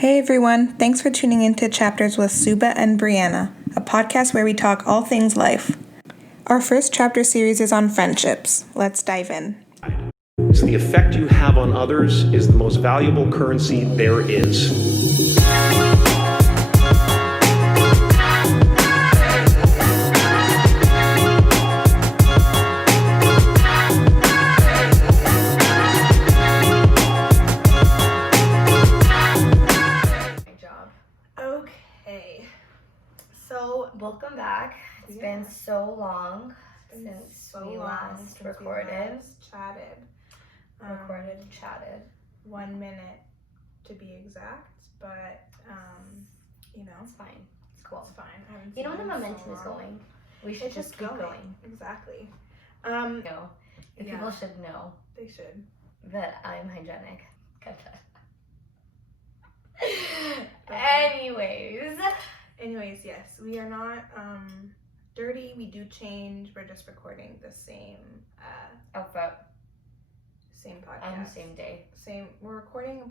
Hey everyone, thanks for tuning into Chapters with Subhah and Brianna, a podcast where we talk all things life. Our first chapter series is on friendships. Let's dive in. So the effect you have on others is the most valuable currency there is. Welcome back. It's been so long since we last recorded. Chatted. 1 minute to be exact, but It's fine. It's cool. It's fine. You know when the momentum is going, we should just keep going. Exactly. People should know. They should. That I'm hygienic. Cut that. Anyways, yes, we are not dirty. We do change. We're just recording the same outfit. Same podcast. On the same day. We're recording a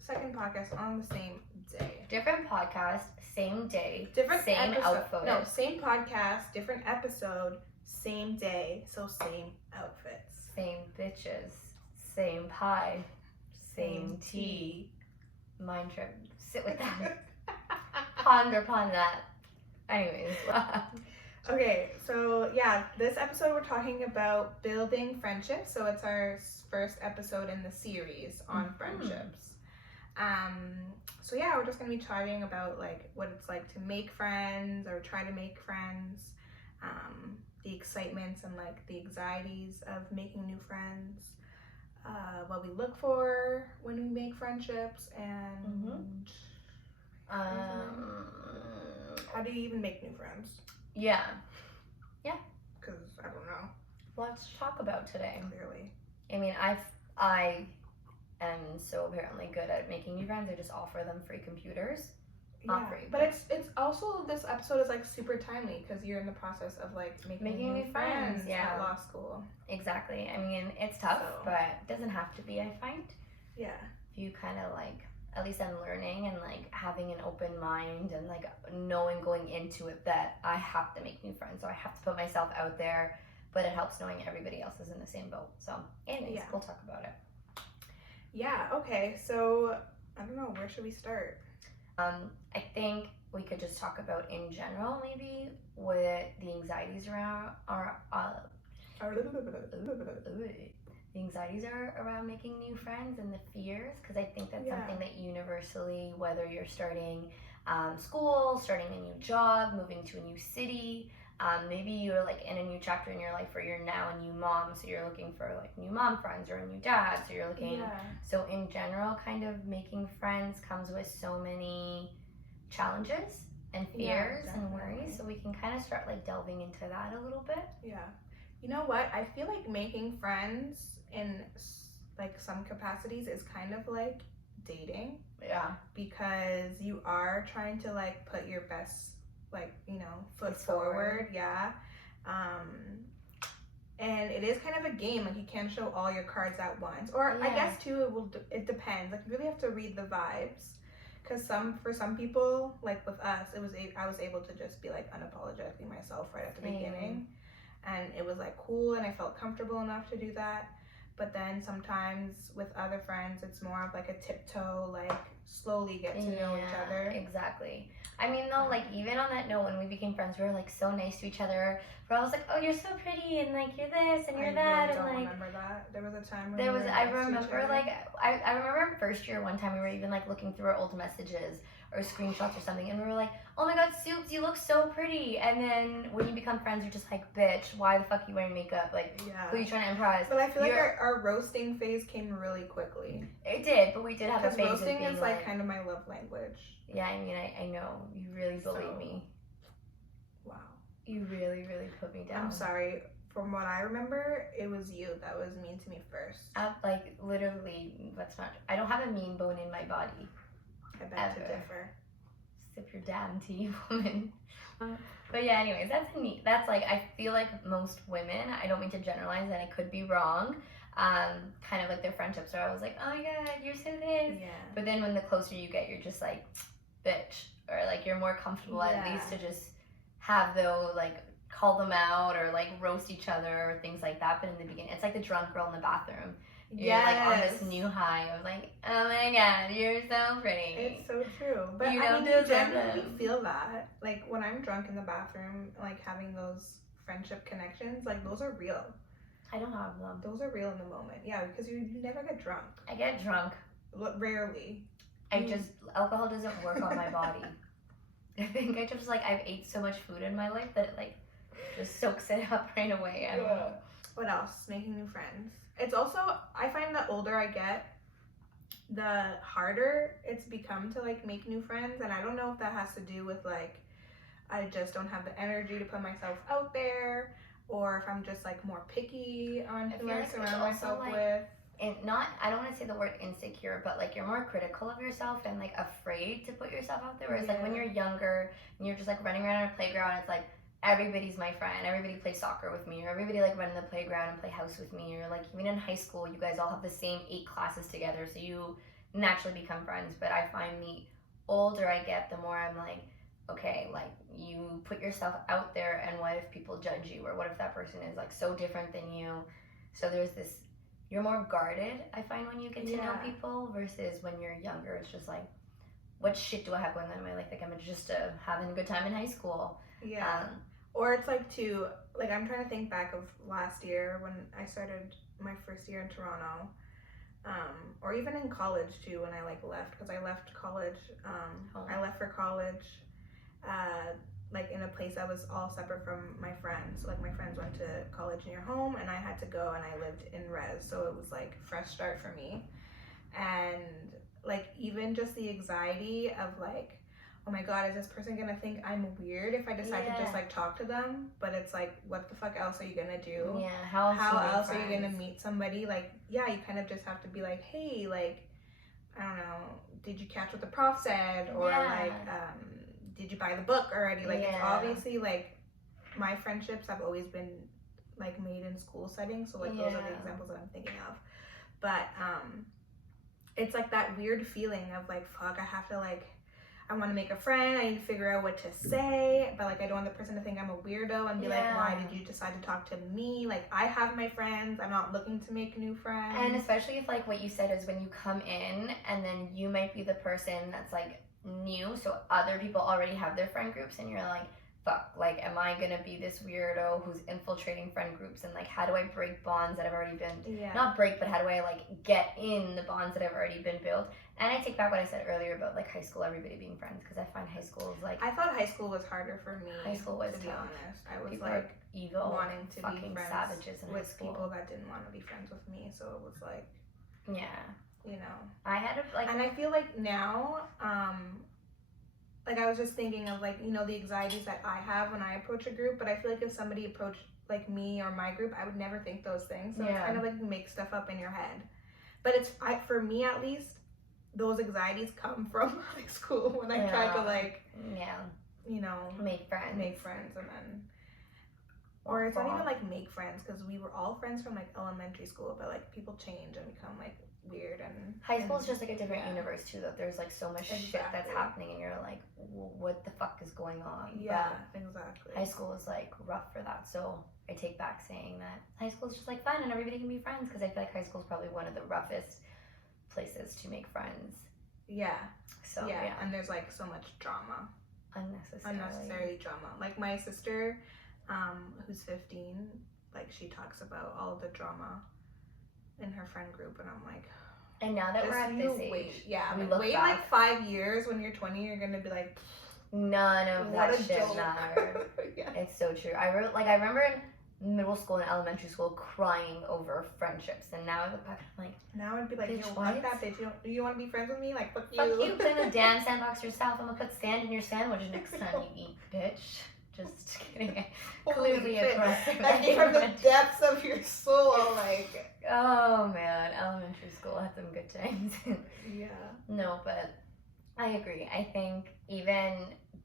second podcast on the same day. Different podcast, same day, same outfit. No, same podcast, different episode, same day, so same outfits. Same bitches, same pie, same tea. Mind trip. Sit with that. Ponder upon that. Anyways. Okay, so this episode we're talking about building friendships. So it's our first episode in the series on friendships. So we're just gonna be talking about like what it's like to make friends or try to make friends, the excitements and like the anxieties of making new friends, what we look for when we make friendships, and how do you even make new friends? Yeah. Because I don't know. Let's talk about today. Clearly. I mean, I am so apparently good at making new friends. I just offer them free computers. Not free. But it's also, this episode is like super timely because you're in the process of like making new friends at law school. Exactly. I mean, it's tough, but it doesn't have to be, I find. Yeah. If you kind of like, at least I'm learning and like having an open mind and like knowing going into it that I have to make new friends, so I have to put myself out there, but it helps knowing everybody else is in the same boat. So anyways, we'll talk about it. Yeah, okay, so I don't know, where should we start? I think we could just talk about in general maybe what the anxieties around around making new friends and the fears, because I think that's something that universally, whether you're starting school, starting a new job, moving to a new city, maybe you're like in a new chapter in your life where you're now a new mom, so you're looking for like new mom friends, or a new dad, so you're looking so in general kind of making friends comes with so many challenges and fears and worries, so we can kind of start like delving into that a little bit. You know what, I feel like making friends in like some capacities is kind of like dating, because you are trying to like put your best foot forward. And it is kind of a game, like you can't show all your cards at once, or I guess too it depends, like you really have to read the vibes, because for some people, like with us, I was able to just be like unapologetically myself right at the beginning, and it was like cool and I felt comfortable enough to do that. But then sometimes with other friends, it's more of like a tiptoe, like slowly get to know each other. Exactly. I mean, though, like even on that note, when we became friends, we were like so nice to each other. We're always like, "Oh, you're so pretty," and like you're this and you're that, and like. I remember that. There was a time when I remember first year one time we were even like looking through our old messages or screenshots or something, and we were like, "Oh my God, Soups, you look so pretty." And then when you become friends, you're just like, "Bitch, why the fuck are you wearing makeup? Like, who are you trying to impress?" But I feel like our roasting phase came really quickly. It did, but we did have a phase roasting of being is like kind of my love language. Yeah, I mean, I know you really believe me. Wow. You really, really put me down. I'm sorry. From what I remember, it was you that was mean to me first. Like literally, that's not. I don't have a mean bone in my body. I beg to differ. Sip your damn tea, woman. But yeah, anyways, that's like, I feel like most women, I don't mean to generalize and I could be wrong, kind of like their friendships are always like, oh my god, you're so this. Yeah. But then when the closer you get, you're just like, bitch, or like you're more comfortable at least to just have those like call them out or like roast each other or things like that. But in the beginning, it's like the drunk girl in the bathroom. You're like on this new high of like, oh my god, you're so pretty. It's so true. But you I don't mean, you deserve genuinely them. feel that. Like when I'm drunk in the bathroom, like having those friendship connections, like those are real. I don't have them. Those are real in the moment. Yeah, because you never get drunk. I get drunk. Rarely. Alcohol doesn't work on my body. I think I just like, I've ate so much food in my life that it like just soaks it up right away. I don't know. What else? Making new friends. It's also, I find the older I get, the harder it's become to like make new friends. And I don't know if that has to do with like, I just don't have the energy to put myself out there, or if I'm just like more picky on who I surround myself with. And not, I don't want to say the word insecure, but like you're more critical of yourself and like afraid to put yourself out there. Whereas like when you're younger and you're just like running around on a playground, it's like everybody's my friend, everybody plays soccer with me, or everybody like run in the playground and play house with me, or like even in high school you guys all have the same 8 classes together, so you naturally become friends. But I find the older I get, the more I'm like, okay, like you put yourself out there, and what if people judge you, or what if that person is like so different than you? So there's this, you're more guarded, I find, when you get to know people, versus when you're younger, it's just like, what shit do I have going on in my life? Like I'm just having a good time in high school. Or it's like I'm trying to think back of last year when I started my first year in Toronto, or even in college too, when I like left, because I left college, I left for college, like in a place that was all separate from my friends. So, like my friends went to college near home, and I had to go, and I lived in res, so it was like fresh start for me. And like even just the anxiety of like, oh my god, is this person gonna think I'm weird if I decide to just like talk to them? But it's like, what the fuck else are you gonna do? Yeah, how else are you gonna meet somebody? Like, yeah, you kind of just have to be like, hey, like, I don't know, did you catch what the prof said? Or like, did you buy the book already? Like, it's obviously like, my friendships have always been like made in school settings, so like those are the examples that I'm thinking of. But it's like that weird feeling of like, fuck, I have to like, I want to make a friend, I need to figure out what to say, but like I don't want the person to think I'm a weirdo and be like, why did you decide to talk to me? Like, I have my friends, I'm not looking to make new friends. And especially if like what you said is when you come in and then you might be the person that's like new, so other people already have their friend groups, and you're like, fuck, like am I gonna be this weirdo who's infiltrating friend groups, and like how do I break bonds that have already been not break, but how do I like get in the bonds that have already been built? And I take back what I said earlier about like high school, everybody being friends, because I find high school is like, I thought high school was harder for me. High school was to be tough. honest. I was people like evil, wanting to fucking be friends savages in with high school. people that didn't want to be friends with me, so it was like, you know, I had to like, and I feel like now, like I was just thinking of like, you know, the anxieties that I have when I approach a group, but I feel like if somebody approached like me or my group, I would never think those things. So it's kind of like you make stuff up in your head. But it's, for me at least, those anxieties come from high school when I tried to like, you know, make friends, and then, or it's not even like make friends, because we were all friends from like elementary school, but like people change and become like weird, and high school is just like a different universe too, that there's like so much shit that's happening, and you're like, what the fuck is going on? Exactly. High school is like rough for that, so I take back saying that high school is just like fun and everybody can be friends, because I feel like high school is probably one of the roughest places to make friends. So and there's like so much drama, unnecessary drama. Like my sister, who's 15, like she talks about all the drama in her friend group, and I'm like, and now that we're at this age, wait like 5 years, when you're 20, you're gonna be like, none of that shit matter. It's so true. I remember in middle school and elementary school crying over friendships, and now I look back and I'm like, now I'd be like, yo, fuck that bitch, do you want to be friends with me? Like, fuck you. Play in the damn sandbox yourself. I'm gonna put sand in your sandwich next time you eat, bitch. Just kidding. Clearly aggressive. That came from the depths of your soul, like. Oh man, elementary school had some good times. No, but I agree. I think even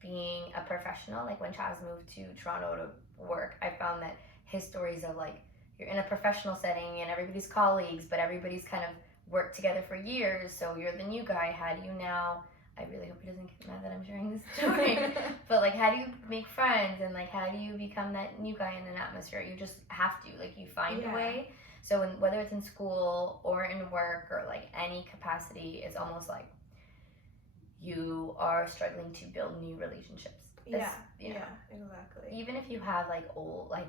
being a professional, like when Chaz moved to Toronto to work, I found that his stories of like you're in a professional setting and everybody's colleagues, but everybody's kind of worked together for years, so you're the new guy. How do you now, I really hope he doesn't get mad that I'm sharing this story, but like how do you make friends, and like how do you become that new guy in an atmosphere? You just have to, like, you find a way. So whether it's in school or in work or like any capacity, it's almost like you are struggling to build new relationships. Yeah, exactly. Even if you have like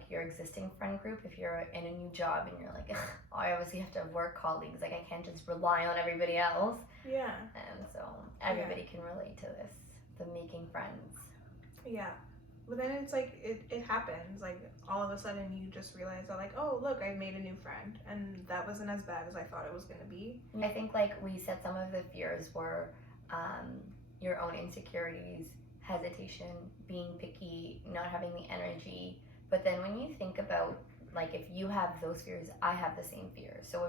your existing friend group, if you're in a new job and you're like, I obviously have to have work colleagues, like I can't just rely on everybody else. Yeah. And so everybody can relate to this, the making friends. Yeah. But then it's like, it happens, like all of a sudden you just realize that like, oh look, I've made a new friend, and that wasn't as bad as I thought it was going to be. I think like we said, some of the fears were your own insecurities, hesitation, being picky, not having the energy. But then when you think about, like, if you have those fears, I have the same fears. So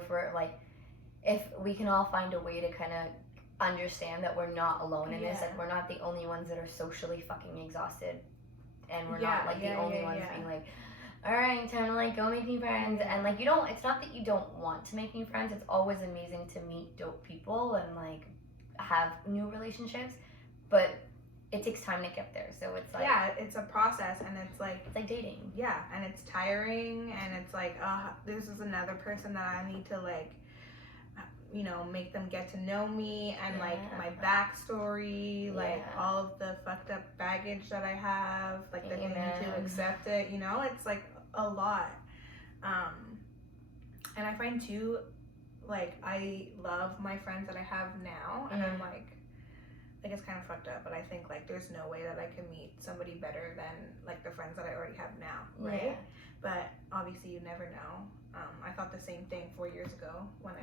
if we can all find a way to kind of understand that we're not alone in this, like we're not the only ones that are socially fucking exhausted, and we're not like the only ones being like, all right, time to like go make new friends. And like it's not that you don't want to make new friends, it's always amazing to meet dope people and like have new relationships, but it takes time to get there. So it's like, it's a process, and it's like dating. Yeah, and it's tiring, and it's like, this is another person that I need to like, make them get to know me, and like my backstory, like all of the fucked up baggage that I have, like that they need to accept it. It's like a lot. And I find too, like, I love my friends that I have now, and I'm like it's kind of fucked up, but I think like there's no way that I can meet somebody better than like the friends that I already have now, right? But obviously you never know. I thought the same thing 4 years ago when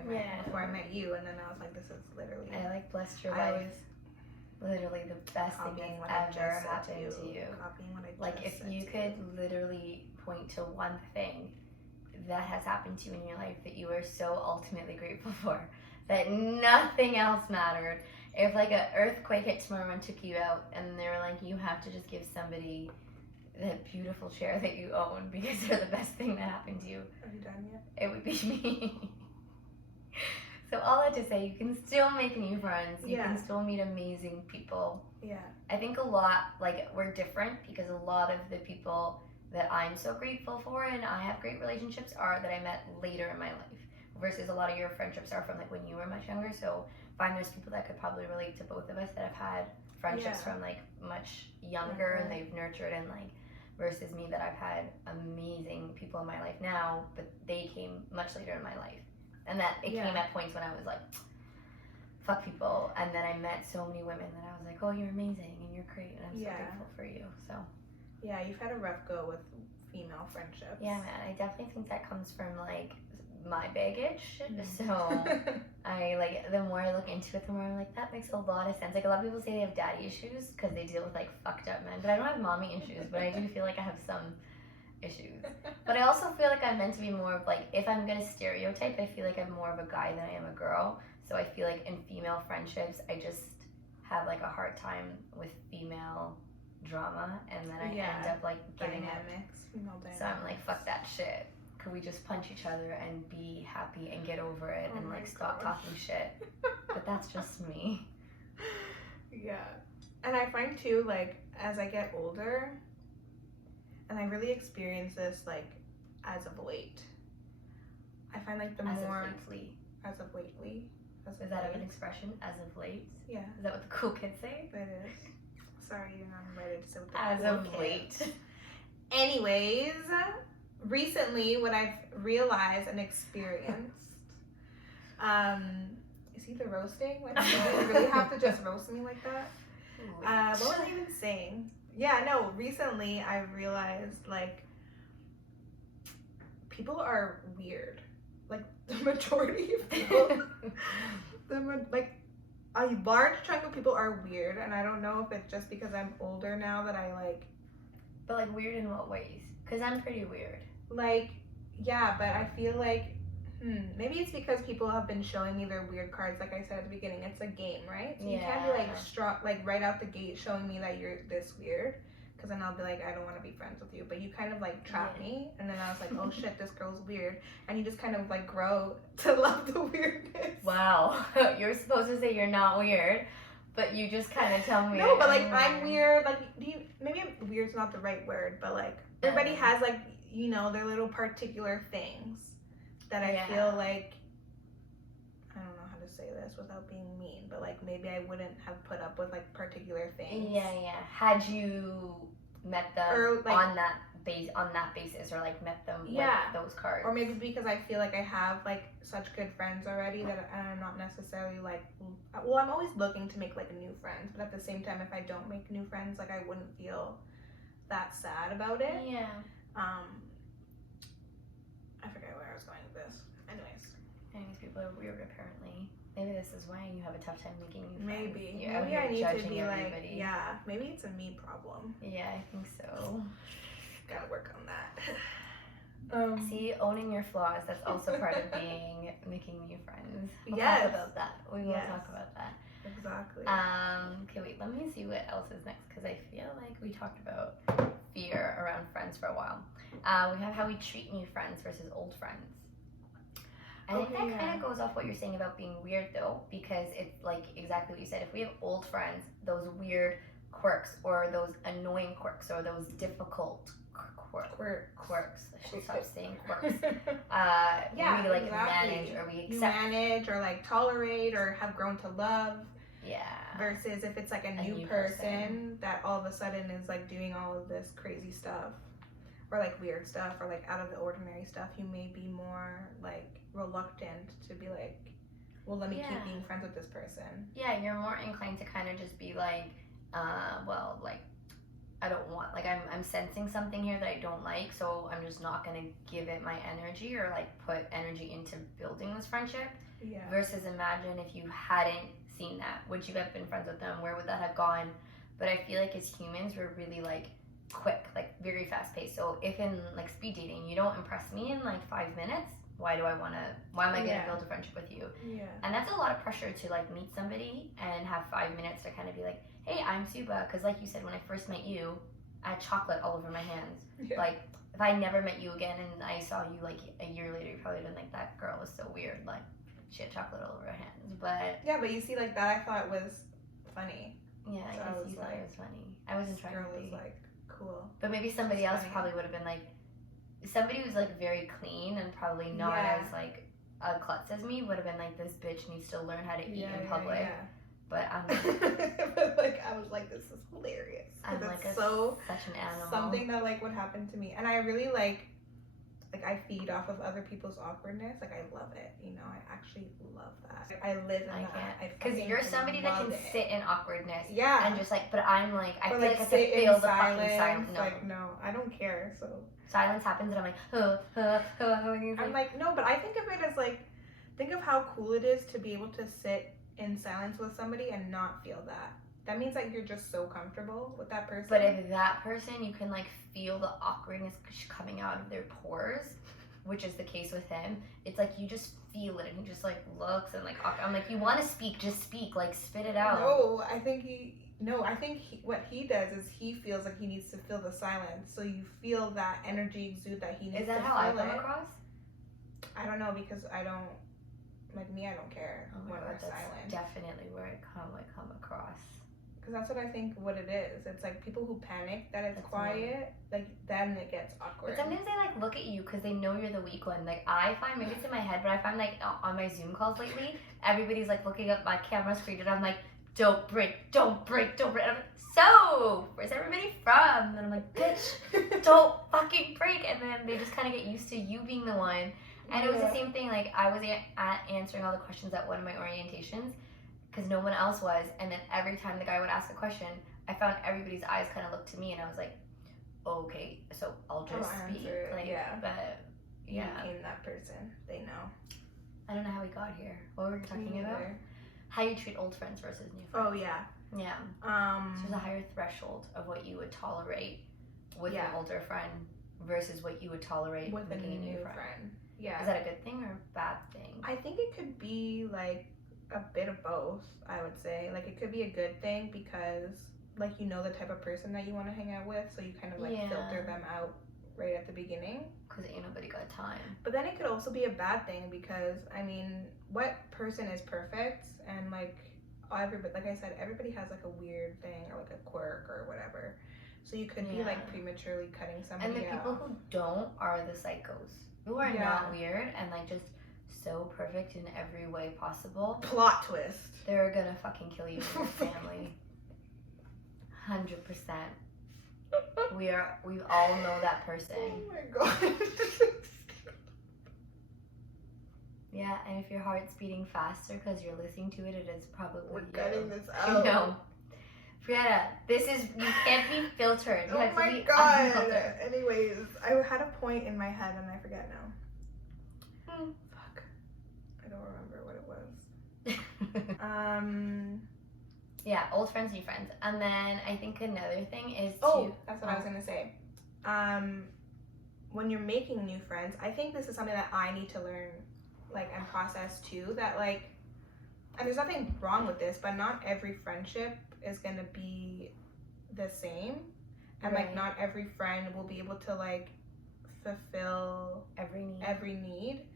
before I met you, and then I was like, this is literally, I like blessed your life. Literally the best thing that's ever happened to you. Copying what I just like if you could literally point to one thing that has happened to you in your life that you are so ultimately grateful for, that nothing else mattered. If like an earthquake hit tomorrow and took you out, and they were like, you have to just give somebody that beautiful chair that you own because they're the best thing that happened to you. Are you done yet? It would be me. So all that to say, you can still make new friends. You can still meet amazing people. Yeah. I think a lot, like, we're different because a lot of the people that I'm so grateful for and I have great relationships are that I met later in my life, versus a lot of your friendships are from like when you were much younger. So find there's people that could probably relate to both of us that have had friendships from like much younger and they've nurtured, and like versus me that I've had amazing people in my life now, but they came much later in my life, and that it came at points when I was like, fuck people, and then I met so many women that I was like, oh, you're amazing and you're great, and I'm so grateful for you. So you've had a rough go with female friendships. Yeah, man, I definitely think that comes from like my baggage. So I like, the more I look into it, the more I'm like, that makes a lot of sense. Like a lot of people say they have daddy issues because they deal with like fucked up men, but I don't have mommy issues, but I do feel like I have some issues. But I also feel like I'm meant to be more of like, if I'm gonna stereotype, I feel like I'm more of a guy than I am a girl. So I feel like in female friendships, I just have like a hard time with female drama, and then I end up like giving up. So I'm like, fuck that shit. Could we just punch each other and be happy and get over it and like stop talking shit? But that's just me. Yeah. And I find too, like, as I get older, and I really experience this like as of late, I find like the as more of lately. As of lately. Is that an expression? As of late? Yeah. Is that what the cool kids say? It is. Sorry, you're not invited to sit with the as cool of kids. late. Anyways, recently what I've realized and experienced, is he the roasting? Like, do you really have to just roast me like that? What was I even saying? Yeah, no, recently I realized like people are weird. Like the majority of people, like a large chunk of people are weird, and I don't know if it's just because I'm older now that I like. But like weird in what ways? Because I'm pretty weird. Like, yeah, but I feel like, maybe it's because people have been showing me their weird cards. Like I said at the beginning, it's a game, right? So you can't be like right out the gate showing me that you're this weird, because because then I'll be like, I don't want to be friends with you. But you kind of like trap me, and then I was like, oh shit, this girl's weird, and you just kind of like grow to love the weirdness. Wow, you're supposed to say you're not weird, but you just kind of tell me. No, but like I'm weird. Like maybe weird's not the right word, but like everybody has like their little particular things that I feel like. I don't know how to say this without being mean, but like maybe I wouldn't have put up with like particular things. Yeah. Had you met them like, on that basis, or like met them with those cards, or maybe because I feel like I have like such good friends already that I'm not necessarily like. Well, I'm always looking to make like new friends, but at the same time, if I don't make new friends, like I wouldn't feel that sad about it. Yeah. I forget where I was going with this. Anyways, people are weird apparently. Maybe this is why you have a tough time making new friends. Maybe You're I need to be everybody. like, maybe it's a me problem. Yeah, I think so. Gotta work on that. See, owning your flaws, that's also part of making new friends. We'll yes. talk about that. We will talk about that. Exactly. Okay, wait, let me see what else is next, because I feel like we talked about fear around friends for a while. We have how we treat new friends versus old friends. I think that kind of goes off what you're saying about being weird, though, because it's like exactly what you said. If we have old friends, those weird quirks, or those annoying quirks, or those difficult quirks. I should stop saying quirks. We like manage, or we accept. You manage, or like tolerate, or have grown to love. Yeah. Versus if it's like a new person that all of a sudden is like doing all of this crazy stuff, or like weird stuff, or like out of the ordinary stuff, you may be more like reluctant to be like, well, let me keep being friends with this person. Yeah, you're more inclined to kind of just be like, well, like, I don't want, like, I'm sensing something here that I don't like, so I'm just not gonna give it my energy, or like put energy into building this friendship. Yeah. Versus imagine if you hadn't seen that, would you have been friends with them? Where would that have gone? But I feel like as humans, we're really like quick, like very fast paced. So if in like speed dating, you don't impress me in like 5 minutes, why am I gonna build a friendship with you? Yeah. And that's a lot of pressure to like meet somebody and have 5 minutes to kind of be like, hey, I'm Subhah, because like you said, when I first met you, I had chocolate all over my hands. Yeah. Like if I never met you again and I saw you like a year later, you probably been like, that girl was so weird, like she had chocolate all over her hands. But yeah, but you see, like that I thought was funny. Yeah, so I guess you thought it was funny. I wasn't trying to be. Was like cool. But maybe somebody else probably would have been like, somebody who's like very clean and probably not as like a klutz as me would have been like, this bitch needs to learn how to eat in public. Yeah. But I'm but like I was like, this is hilarious. I'm like such an animal. Something that like would happen to me, and I really like I feed off of other people's awkwardness. Like I love it, I actually love that. I live in that. Because you're somebody that can sit in awkwardness. Yeah. And just like, but I'm like, I feel like I have to sit feel in the fucking silence. No. Like no, I don't care. So silence happens, and I'm like, I'm like, no, but I think of it as like, think of how cool it is to be able to sit in silence with somebody and not feel that. That means that you're just so comfortable with that person. But if that person, you can like feel the awkwardness coming out of their pores, which is the case with him, it's like you just feel it, and he just like looks and like, I'm like, you want to speak, just speak, like spit it out. No, I think what he does is he feels like he needs to feel the silence, so you feel that energy exude that he needs to feel. Is that how I come across? I don't know, because I don't, like me, I don't care when we're silent. Definitely where I come across. Because that's what I think what it is. It's like people who panic that it's quiet, like then it gets awkward. But sometimes they like look at you because they know you're the weak one. Like I find, maybe it's in my head, but I find like on my Zoom calls lately, everybody's like looking at my camera screen, and I'm like, don't break. And I'm like, so where's everybody from? And I'm like, bitch, don't fucking break. And then they just kind of get used to you being the one. And it was the same thing. Like I was answering all the questions at one of my orientations, because no one else was, and then every time the guy would ask a question, I found everybody's eyes kind of looked to me, and I was like, okay, so I'll just speak. Like, but yeah, you became that person. They know. I don't know how we got here. What were we talking about? How you treat old friends versus new friends. Oh yeah. Yeah. So there's a higher threshold of what you would tolerate with an older friend versus what you would tolerate with a new friend. Yeah. Is that a good thing or a bad thing? I think it could be like a bit of both, I would say. Like it could be a good thing because like you know the type of person that you want to hang out with, so you kind of like filter them out right at the beginning. Because ain't nobody got time. But then it could also be a bad thing because, I mean, what person is perfect? And like everybody, like I said, everybody has like a weird thing or like a quirk or whatever. So you could be like prematurely cutting somebody out. And the people who don't are the psychos. Who are not weird and like just so perfect in every way possible. Plot twist. They're gonna fucking kill you and your family. 100%. We all know that person. Oh my god. Yeah, and if your heart's beating faster because you're listening to it, it is probably We're you. cutting this out. No. Brianna, you can't be filtered. You have my to be god. unfiltered. Anyways, I had a point in my head and I forget now. Fuck. I don't remember what it was. Yeah, old friends, new friends. And then I think another thing is that's what I was gonna say. When you're making new friends, I think this is something that I need to learn, like, and process too. That like, and there's nothing wrong with this, but not every friendship is gonna be the same, and like not every friend will be able to like fulfill every need.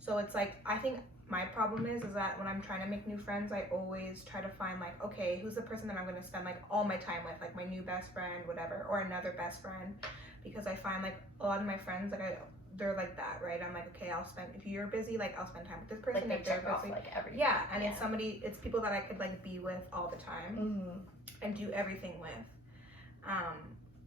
So it's like, I think my problem is that when I'm trying to make new friends, I always try to find like, okay, who's the person that I'm going to spend like all my time with, like my new best friend, whatever, or another best friend, because I find like a lot of my friends, like they're like that, right? I'm like, okay, if you're busy, like I'll spend time with this person. Like if they're check busy, off, like everything. Yeah, and it's people that I could like be with all the time and do everything with.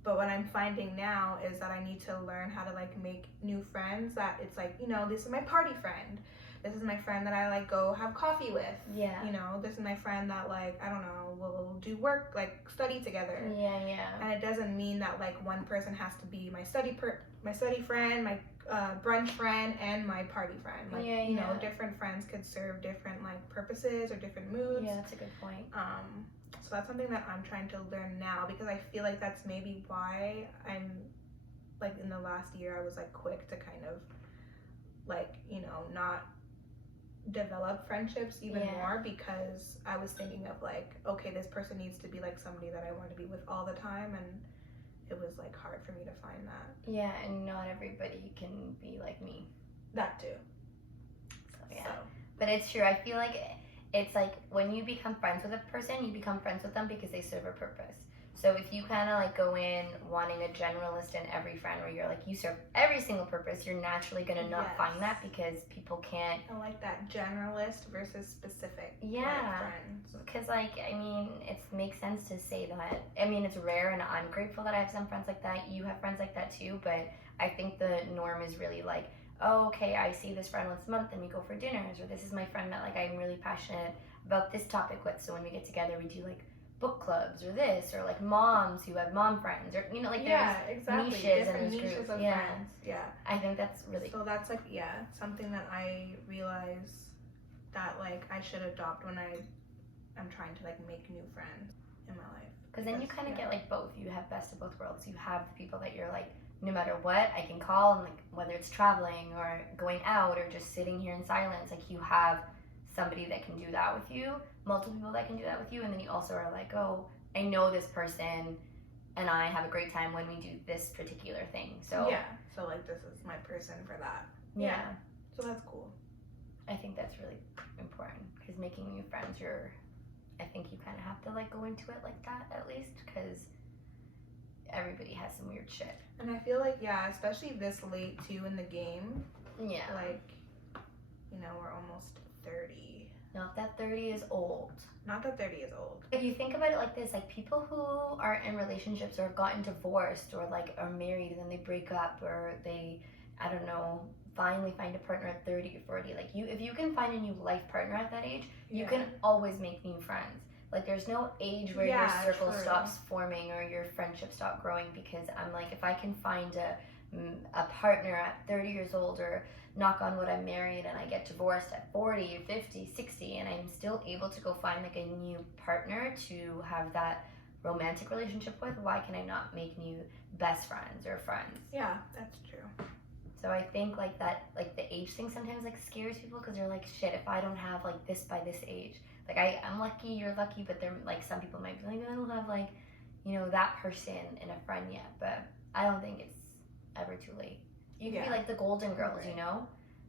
But what I'm finding now is that I need to learn how to like make new friends that it's like, you know, this is my party friend. This is my friend that I like go have coffee with. Yeah. You know, this is my friend that like, I don't know, we'll do work, like study together. Yeah. And it doesn't mean that like one person has to be my study friend, my brunch friend, and my party friend. Like, you know, different friends could serve different like purposes or different moods. Yeah, that's a good point. So that's something that I'm trying to learn now, because I feel like that's maybe why I'm like in the last year I was like quick to kind of like, you know, not develop friendships even more, because I was thinking of like, okay, this person needs to be like somebody that I want to be with all the time, and it was like hard for me to find that. Yeah, and not everybody can be like me. That too. So. But it's true. I feel like it's like when you become friends with a person, you become friends with them because they serve a purpose. So if you kind of like go in wanting a generalist in every friend, where you're like, you serve every single purpose, you're naturally going to not find that, because people can't. I like that, generalist versus specific. Yeah. Friends. Because like, I mean, it makes sense to say that. I mean, it's rare, and I'm grateful that I have some friends like that. You have friends like that too, but I think the norm is really like, oh, okay, I see this friend once a month and we go for dinners, or this is my friend that like I'm really passionate about this topic with, so when we get together we do like book clubs or this, or like moms who have mom friends, or you know, like there's niches different and there's niches groups. of friends. Yeah, I think that's really so that's like something that I realize that like I should adopt when I'm trying to like make new friends in my life, because then you kind of get like both. You have best of both worlds. You have the people that you're like, no matter what I can call, and like whether it's traveling or going out or just sitting here in silence, like you have somebody that can do that with you, multiple people that can do that with you, and then you also are like, oh, I know this person and I have a great time when we do this particular thing. So so like this is my person for that. So that's cool. I think that's really important, because making new friends, I think you kind of have to like go into it like that, at least, because everybody has some weird shit. And I feel like especially this late too in the game, like, you know, we're almost 30. Not that 30 is old. Not that 30 is old. If you think about it like this, like people who are in relationships or have gotten divorced, or like are married and then they break up, or they, I don't know, finally find a partner at 30 or 40, like if you can find a new life partner at that age, you can always make new friends. Like there's no age where your circle stops forming or your friendship stop growing, because I'm like, if I can find a partner at 30 years old, or knock on wood, I'm married and I get divorced at 40, 50, 60, and I'm still able to go find like a new partner to have that romantic relationship with, why can I not make new best friends or friends? Yeah, that's true. So I think like that, like the age thing sometimes like scares people, because they're like, shit, if I don't have like this by this age, like I'm lucky, you're lucky, but they're like, some people might be like, I don't have like that person in a friend yet, but I don't think it's ever too late. You can be like the Golden Girls, Right.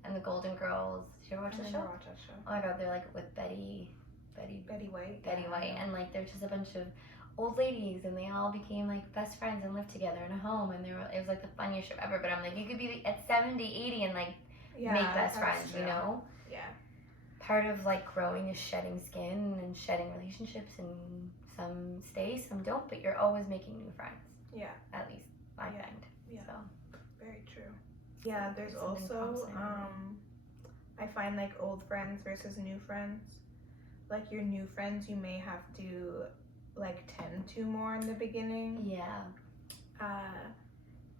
And the Golden Girls, did you ever watch I the never show? watched that show. Oh my god, they're like with Betty White. White, and like they're just a bunch of old ladies, and they all became like best friends and lived together in a home, and it was like the funniest show ever. But I'm like, you could be at 70, 80 and like make best friends, true. Yeah. Part of like growing is shedding skin and shedding relationships, and some stay, some don't, but you're always making new friends. Yeah. At least I find. Yeah. So. Very true. Yeah, there's Something also promising. I find like old friends versus new friends. Like your new friends you may have to like tend to more in the beginning. Yeah.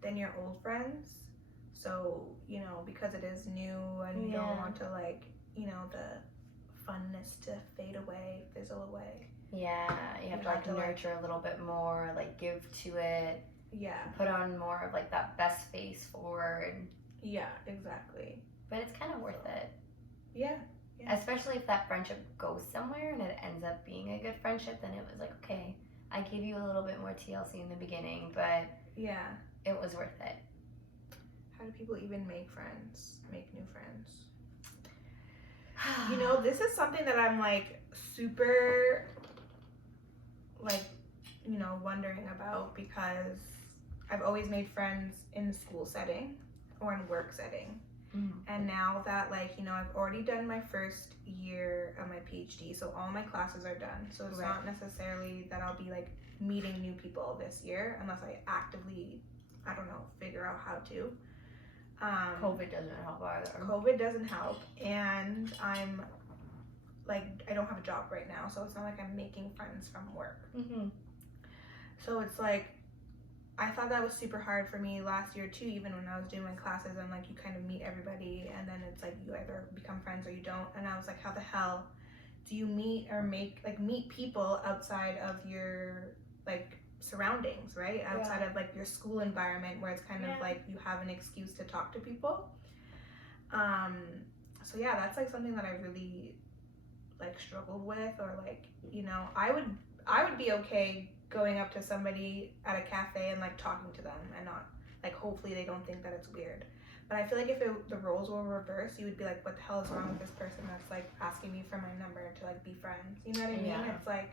Than your old friends. So, because it is new and you don't want to like, the funness to fade away, fizzle away. Yeah, you have to like nurture a little bit more, like give to it. Yeah. Put on more of like that best face forward. Yeah, exactly. But it's kind of worth it. Yeah. Especially if that friendship goes somewhere and it ends up being a good friendship, then it was like, okay, I gave you a little bit more TLC in the beginning, but yeah, it was worth it. How do people even make new friends? This is something that I'm like super like, wondering about, because I've always made friends in the school setting or in work setting. And now that like, I've already done my first year of my PhD, so all my classes are done. So it's not necessarily that I'll be like meeting new people this year unless I actively, figure out how to. COVID doesn't help either. COVID doesn't help, and I'm like, I don't have a job right now, so it's not like I'm making friends from work. So it's like, I thought that was super hard for me last year too, even when I was doing my classes, and like you kind of meet everybody and then it's like you either become friends or you don't. And I was like, how the hell do you meet or meet people outside of your like surroundings, right? Outside of like your school environment, where it's kind of like you have an excuse to talk to people. So yeah, that's like something that I really like struggled with, or like, I would be okay going up to somebody at a cafe and like talking to them, and not like, hopefully they don't think that it's weird. But I feel like if the roles were reversed, you would be like, what the hell is wrong with this person that's like asking me for my number to like be friends? You know what I mean? Yeah. It's like,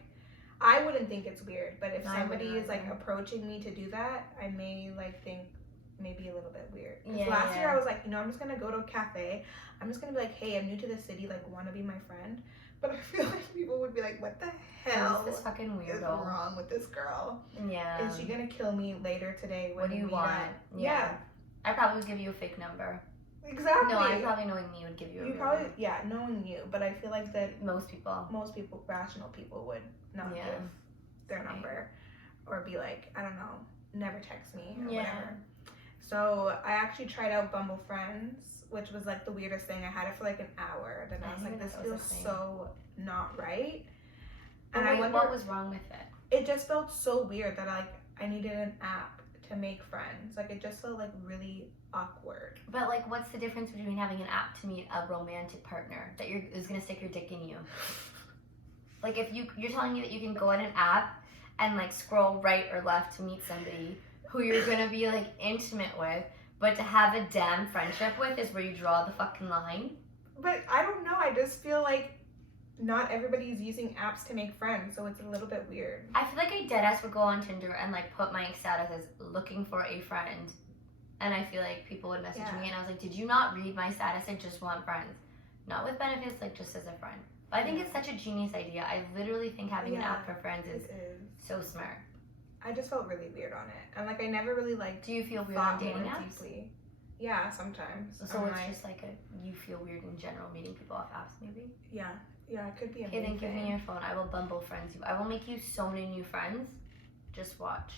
I wouldn't think it's weird, but if somebody is like approaching me to do that, I may like think maybe a little bit weird. Last year I was like, I'm just gonna go to a cafe, I'm just gonna be like, hey, I'm new to the city, like, wanna be my friend? But I feel like people would be like, what the hell is this fucking weirdo is wrong with this girl? Yeah. Is she gonna kill me later today? What do you want? Yeah. I probably would give you a fake number. Exactly. No, I probably, knowing me, would give you a real probably, number. yeah, knowing you, but I feel like that most people, rational people would not give their number, or be like, I don't know, never text me or whatever. So I actually tried out Bumble Friends, which was like the weirdest thing. I had it for like an hour, then I was like, this feels so not right. And I wonder what was wrong with it. It just felt so weird that I needed an app to make friends. Like, it just felt like really awkward. But like, what's the difference between having an app to meet a romantic partner that is gonna stick your dick in you? Like, if you're telling me that you can go on an app and like scroll right or left to meet somebody who you're gonna be like intimate with, but to have a damn friendship with is where you draw the fucking line. But I don't know, I just feel like not everybody's using apps to make friends, so it's a little bit weird. I feel like I deadass would go on Tinder and like put my status as looking for a friend, and I feel like people would message me, and I was like, did you not read my status? I just want friends, not with benefits, like just as a friend. But I think it's such a genius idea. I literally think having an app for friends is so smart. I just felt really weird on it, and like I never really like. Do you feel weird on dating apps? Deeply. Yeah, sometimes. So it's just like you feel weird in general meeting people off apps, maybe. Yeah, it could be. Okay, then give me your phone. I will Bumble friends you. I will make you so many new friends. Just watch.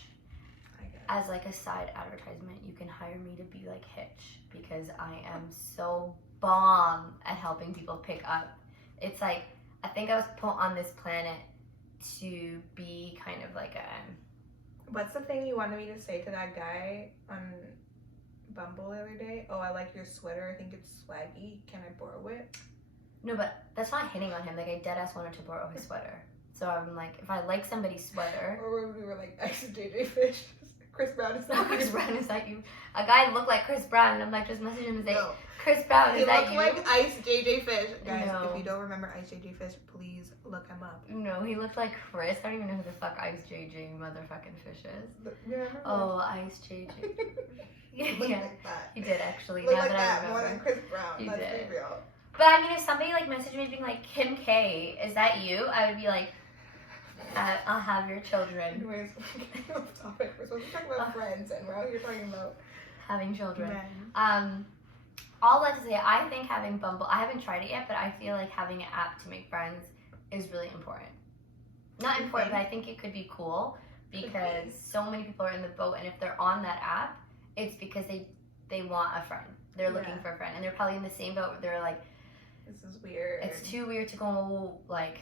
I guess. As like a side advertisement, you can hire me to be like Hitch, because I am so bomb at helping people pick up. It's like, I think I was put on this planet to be kind of like a. What's the thing you wanted me to say to that guy on Bumble the other day? Oh, I like your sweater. I think it's swaggy. Can I borrow it? No, but that's not hitting on him. Like, I deadass wanted to borrow his sweater. So I'm like, if I like somebody's sweater. Or when we were like, Ice JJ Fish. Chris Brown is No, not Chris you. Brown, is that you? A guy looked like Chris Brown, and I'm like, just message him and say, No. Chris Brown, He is that looked you? like Ice JJ Fish. Guys, No. if you don't remember Ice JJ Fish, please look him up. No, he looked like Chris. I don't even know who the fuck Ice JJ motherfucking Fish is. You remember? Oh, Ice JJ. He looked Yeah, like that. he did actually. Looked Now like that I that more remember. than Chris Brown. He Let's did. be real. But I mean, if somebody like messaged me being like, Kim K, is that you? I would be like, I'll have your children. Anyways, off topic. We're supposed to talk about friends, and we're out here talking about Having children. men. All that to say, I think having Bumble, I haven't tried it yet, but I feel like having an app to make friends is really important. Not You important, think? but I think it could be cool because so many people are in the boat, and if they're on that app, it's because they want a friend. They're looking Yeah. for a friend, and they're probably in the same boat where they're like, This is weird. it's too weird to go like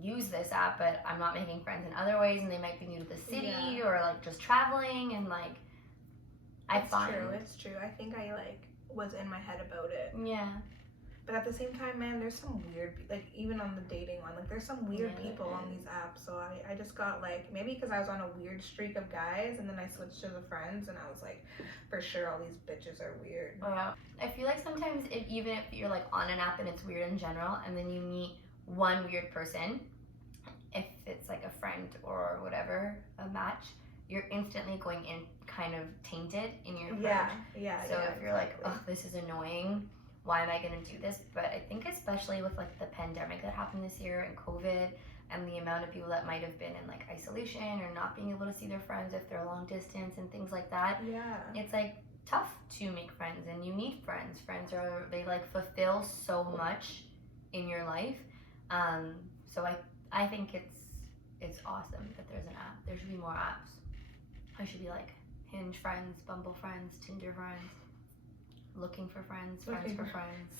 use this app, but I'm not making friends in other ways, and they might be new to the city Yeah. or like just traveling, and like I It's find true. It's true. I think I like was in my head about it, yeah. but at the same time, man, there's some weird like even on the dating one, like there's some weird Yeah, there people on is. these apps. So I just got like maybe because I was on a weird streak of guys, and then I switched to the friends, and I was like, for sure, all these bitches are weird. Yeah. I feel like sometimes even if you're like on an app and it's weird in general, and then you meet one weird person, if it's like a friend or whatever, a match, you're instantly going in kind of tainted in your approach. Yeah. So yeah, if you're like, exactly. oh, this is annoying, why am I going to do this? But I think especially with like the pandemic that happened this year and COVID and the amount of people that might have been in like isolation or not being able to see their friends if they're long distance and things like that, Yeah. it's like tough to make friends, and you need friends. Friends are, they like fulfill so much in your life. So I think it's awesome that there's an app. There should be more apps. I should be like Hinge friends, Bumble friends, Tinder friends, looking for friends, friends for friends,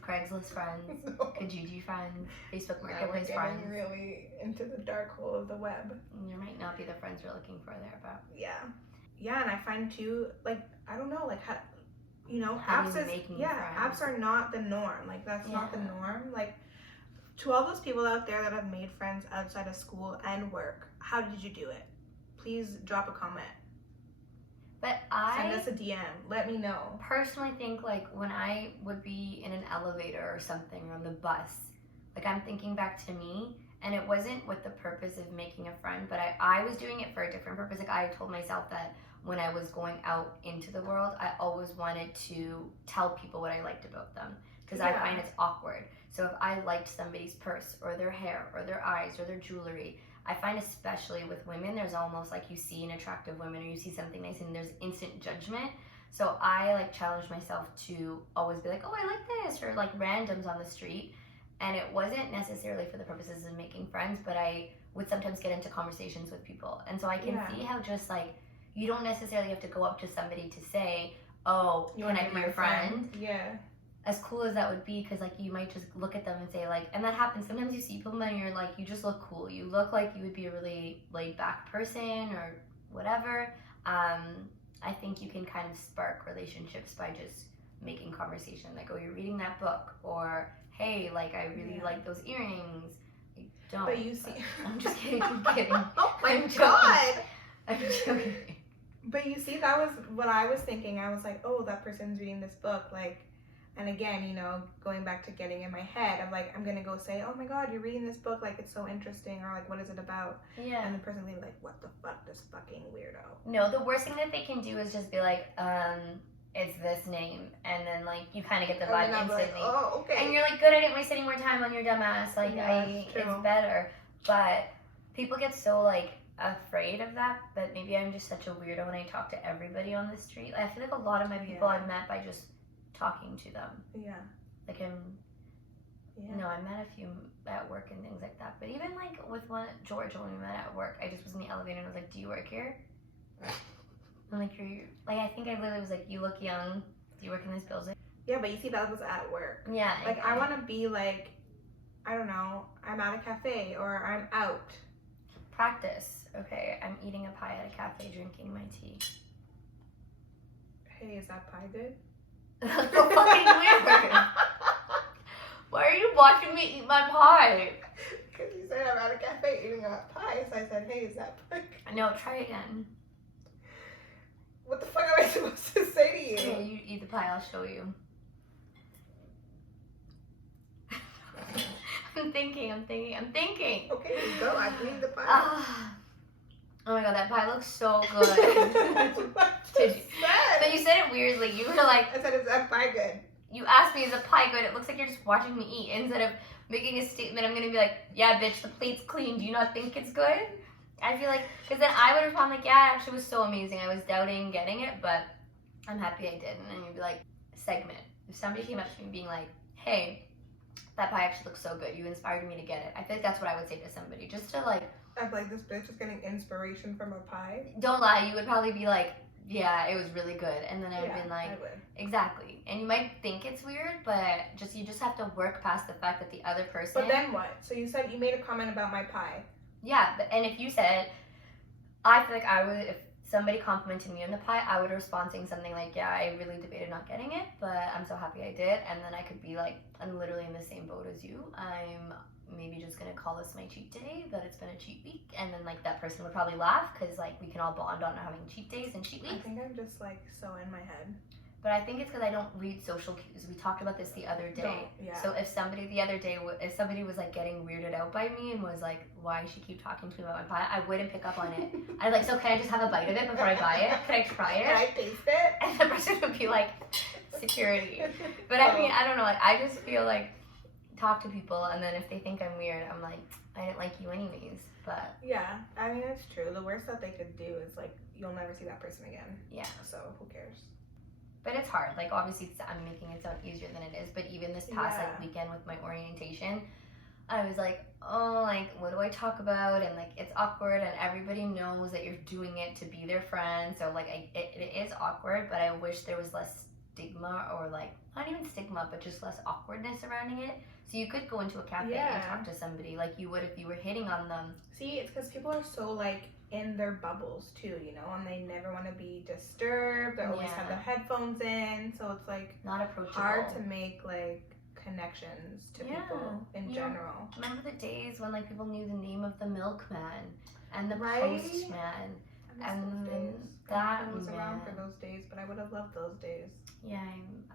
Craigslist friends, No. Kijiji friends, Facebook Now we're Marketplace getting friends. really into the dark hole of the web. You might not be the friends you're looking for there, but Yeah, and I find too, like, I don't know, like, how, you know, How do apps you is, make new apps friends? are not the norm. Like, that's not the Yeah. norm. Like, to all those people out there that have made friends outside of school and work, how did you do it? Please drop a comment. But Send I us a DM. Let me know. personally think like when I would be in an elevator or something or on the bus, like I'm thinking back to me, and it wasn't with the purpose of making a friend, but I was doing it for a different purpose. Like I told myself that when I was going out into the world, I always wanted to tell people what I liked about them, because I Yeah. find it's awkward. So if I liked somebody's purse or their hair or their eyes or their jewelry, I find especially with women, there's almost like you see an attractive woman or you see something nice and there's instant judgment. So I like challenge myself to always be like, oh, I like this, or like randoms on the street. And it wasn't necessarily for the purposes of making friends, but I would sometimes get into conversations with people. And so I can Yeah. see how just like, you don't necessarily have to go up to somebody to say, oh, can wanna I be your friend? Yeah. As cool as that would be, because like you might just look at them and say like, and that happens sometimes. You see people and you're like, you just look cool, you look like you would be a really laid back person or whatever. I think you can kind of spark relationships by just making conversation, like, oh, you're reading that book, or hey, like I really Yeah. like those earrings. I don't, But you see. I'm just kidding. I'm kidding. Oh my I'm joking. god. I'm joking. But you see, that was what I was thinking. I was like, oh, that person's reading this book. Like, and again, you know, going back to getting in my head, I'm like, I'm going to go say, oh my God, you're reading this book. Like, it's so interesting. Or like, what is it about? Yeah. And the person's going to be like, what the fuck, this fucking weirdo. No, the worst thing that they can do is just be like, it's this name. And then, like, you kind of get the vibe And then I'm like, instantly. oh, okay. And you're like, good, I didn't waste any more time on your dumb ass. Like, Yeah, it's true. it's better. But people get so, like, afraid of that. But maybe I'm just such a weirdo when I talk to everybody on the street. I feel like a lot of my people Yeah. I've met by just talking to them. Yeah. Like, Yeah. I met a few at work and things like that. But even, like, with George, when we met at work, I just was in the elevator and I was like, do you work here? I'm like, I think I literally was like, you look young. Do you work in this building? Yeah, but you see, that was at work. Yeah. Like, I want to be like, I don't know, I'm at a cafe or I'm out. Practice. Okay, I'm eating a pie at a cafe, drinking my tea. Hey, is that pie good? That's so fucking weird. Why are you watching me eat my pie? Because you said I'm at a cafe eating a pie, so I said, hey, is that pie? No, try again. What the fuck am I supposed to say to you? Okay, you eat the pie, I'll show you. I'm thinking. Okay, go. I'm eating the pie. Oh my god, that pie looks so good. That's what I Did just you- said. But you said it weirdly. You were like, I said, is that pie good? you asked me, is a pie good? It looks like you're just watching me eat. Instead of making a statement, I'm gonna be like, yeah, bitch, the plate's clean. Do you not think it's good? I feel like, because then I would have found like, yeah, it actually was so amazing. I was doubting getting it, but I'm happy I did. And then you'd be like, segment. If somebody came up to me being like, hey, that pie actually looks so good. You inspired me to get it. I think that's what I would say to somebody. Just to like, I'm like, this bitch is getting inspiration from a pie. don't lie. You would probably be like, yeah, it was really good. And then I would Yeah, be like, I would. exactly. And you might think it's weird, but you just have to work past the fact that the other person. But then what? So you said you made a comment about my pie. Yeah, and if you said, I feel like I would, if somebody complimented me on the pie, I would respond saying something like, yeah, I really debated not getting it, but I'm so happy I did. And then I could be like, I'm literally in the same boat as you. I'm maybe just gonna call this my cheat day, that it's been a cheat week. And then like that person would probably laugh because like we can all bond on having cheat days and cheat I weeks. think I'm just like so in my head. But I think it's because I don't read social cues. We talked about this the other day. Don't, yeah. So if somebody the other day, if somebody was like getting weirded out by me and was like, why does she keep talking to me about my pie? I wouldn't pick up on it. I'd like, so can I just have a bite of it before I buy it? Can I try Can I it? taste it? And the person would be like, security. But I mean, I don't know. Like, I just feel like talk to people, and then if they think I'm weird, I'm like, I didn't like you anyways. But Yeah, I mean, it's true. The worst that they could do is like, you'll never see that person again. yeah. So who cares? But it's hard. Like, obviously, I'm making it sound easier than it is. But even this past like weekend with my orientation, I was like, oh, like, what do I talk about? And like, it's awkward, and everybody knows that you're doing it to be their friend. So like, it is awkward. But I wish there was less stigma, or like, not even stigma, but just less awkwardness surrounding it. So you could go into a cafe and talk to somebody like you would if you were hitting on them. See, it's because people are so like in their bubbles too, you know, and they never want to be disturbed. They always have the headphones in, so it's like not approachable. hard to make like connections to people in general. Remember the days when like people knew the name of the milkman and the Right? postman? I miss those days. that I was around for man. those days, but I would have loved those days. Yeah,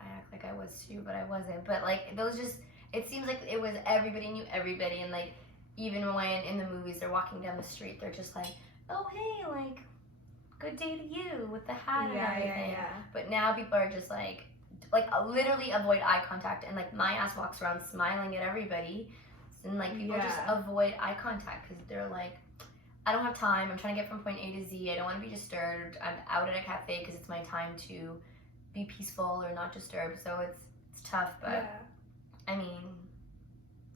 I act like I was too, but I wasn't. But like those just, it seems like it was everybody knew everybody, and like even when in the movies they're walking down the street, they're just like, oh hey, like good day to you with the hat and everything. But now people are just like literally avoid eye contact, and like my ass walks around smiling at everybody, and like people just avoid eye contact because they're like, I don't have time. I'm trying to get from point A to Z. I don't want to be disturbed. I'm out at a cafe because it's my time to be peaceful or not disturbed. So it's tough, but I mean,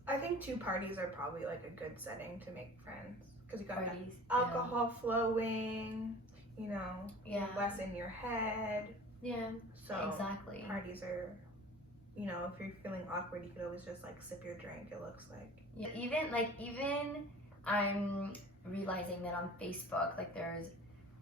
I think two parties are probably like a good setting to make friends because you got that parties, alcohol flowing, you know, Yeah. less in your head. yeah, So exactly. parties are, you know, if you're feeling awkward, you could always just like sip your drink. It looks like. Yeah, even I'm realizing that on Facebook, like there's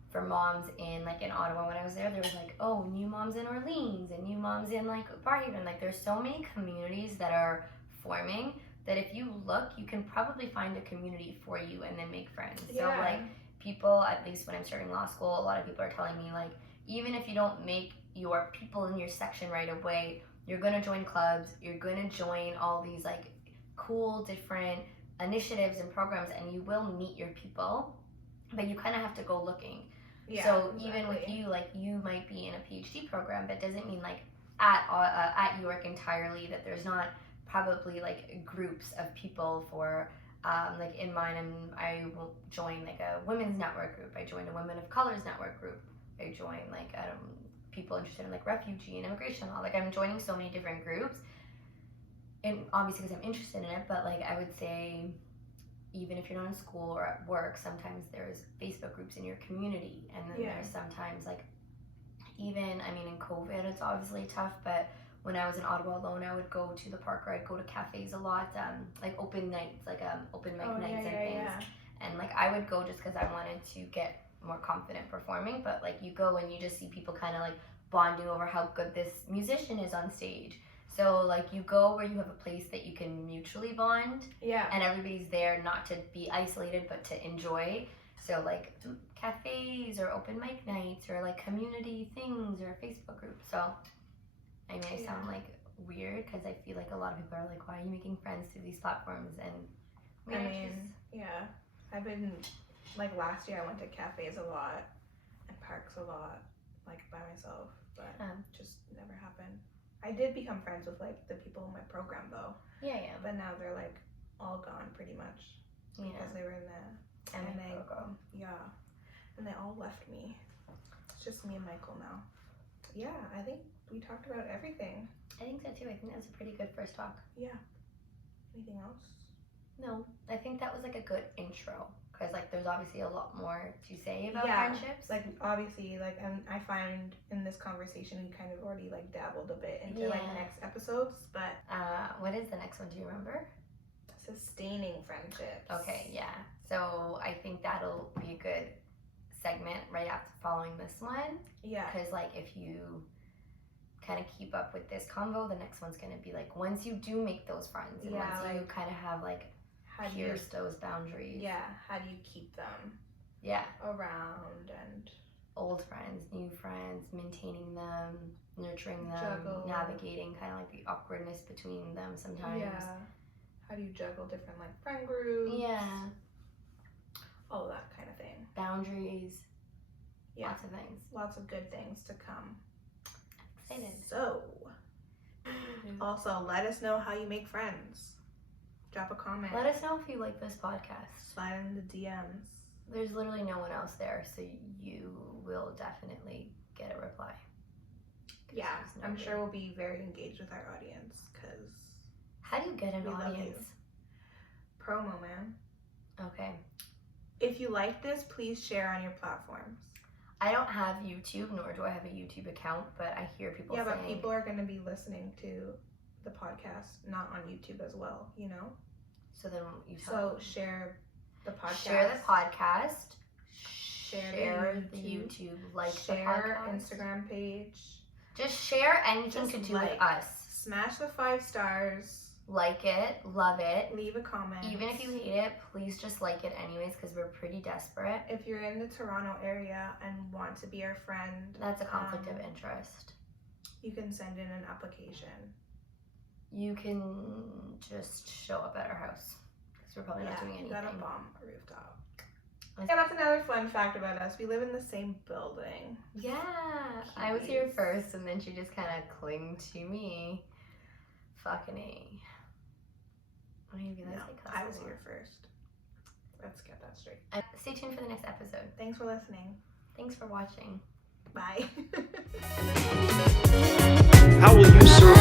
for moms in Ottawa when I was there was like, oh, new moms in Orleans and new moms in like Barhaven. Like there's so many communities that are forming that if you look, you can probably find a community for you and then make friends. So like people, at least when I'm starting law school, a lot of people are telling me like, even if you don't make your people in your section right away, you're gonna join clubs, you're gonna join all these like cool different initiatives and programs, and you will meet your people, but you kind of have to go looking. So even with you, like you might be in a PhD program, but doesn't mean like at York entirely that there's not probably like groups of people for like in mine, I will join like a women's network group. I joined a Women of Colors network group. I joined like people interested in like refugee and immigration law. Like I'm joining so many different groups, and obviously because I'm interested in it. But like I would say, even if you're not in school or at work, sometimes there's Facebook groups in your community, and then there's sometimes like even, I mean, in COVID it's obviously tough, but when I was in Ottawa alone, I would go to the park, or I'd go to cafes a lot, like open nights, like open mic nights and things. And like I would go just because I wanted to get more confident performing, but like you go and you just see people kind of like bonding over how good this musician is on stage. So like you go where you have a place that you can mutually bond, Yeah. and everybody's there not to be isolated but to enjoy. So like cafes or open mic nights or like community things or Facebook groups. So I mean, I sound like weird because I feel like a lot of people are like, why are you making friends through these platforms? And I mean, yeah, I've been like last year I went to cafes a lot and parks a lot, like by myself, but just never happened. I did become friends with like the people in my program though. Yeah. But now they're like all gone pretty much because they were in the and they all left me. It's just me and Michael now. Yeah, I think we talked about everything. I think so too. I think that was a pretty good first talk. Yeah. Anything else? No, I think that was like a good intro because like there's obviously a lot more to say about friendships. Like obviously, like, and I find in this conversation we kind of already like dabbled a bit into like next episodes, but what is the next one? Do you remember? Sustaining friendships. Okay, yeah. So I think that'll be a good segment right after following this one. Yeah. Because like if you kind of keep up with this convo, the next one's gonna be like once you do make those friends and once you kind of have like pierce those boundaries. Yeah. How do you keep them? Yeah. Around and old friends, new friends, maintaining them, nurturing them, navigating kind of like the awkwardness between them sometimes. Yeah. How do you juggle different like friend groups? Yeah. All that kind of thing. Boundaries. Yeah. Lots of things. Lots of good things to come. Excited. So, also let us know how you make friends. Drop a comment. Let us know if you like this podcast. Slide in the DMs. There's literally no one else there, so you will definitely get a reply. Yeah, I'm sure we'll be very engaged with our audience because. How do you get an audience? Promo, man. Okay. If you like this, please share on your platforms. I don't have YouTube, nor do I have a YouTube account, but I hear people saying... Yeah, but people are going to be listening to the podcast, not on YouTube as well, you know? So then you tell So share the podcast. Share the podcast. Share the YouTube. Like share the podcast. Instagram page. Just share anything to do with us. Smash the 5 stars. Like it, love it. Leave a comment. Even if you hate it, please just like it anyways because we're pretty desperate. If you're in the Toronto area and want to be our friend, that's a conflict of interest. You can send in an application. You can just show up at our house because we're probably not doing anything. You gotta bomb a rooftop. Yeah, that's another fun fact about us. We live in the same building. Yeah, I was here first and then she just kind of clung to me. Fucking A. I was here first. Let's get that straight. Stay tuned for the next episode. Thanks for listening. Thanks for watching. Bye. How will you serve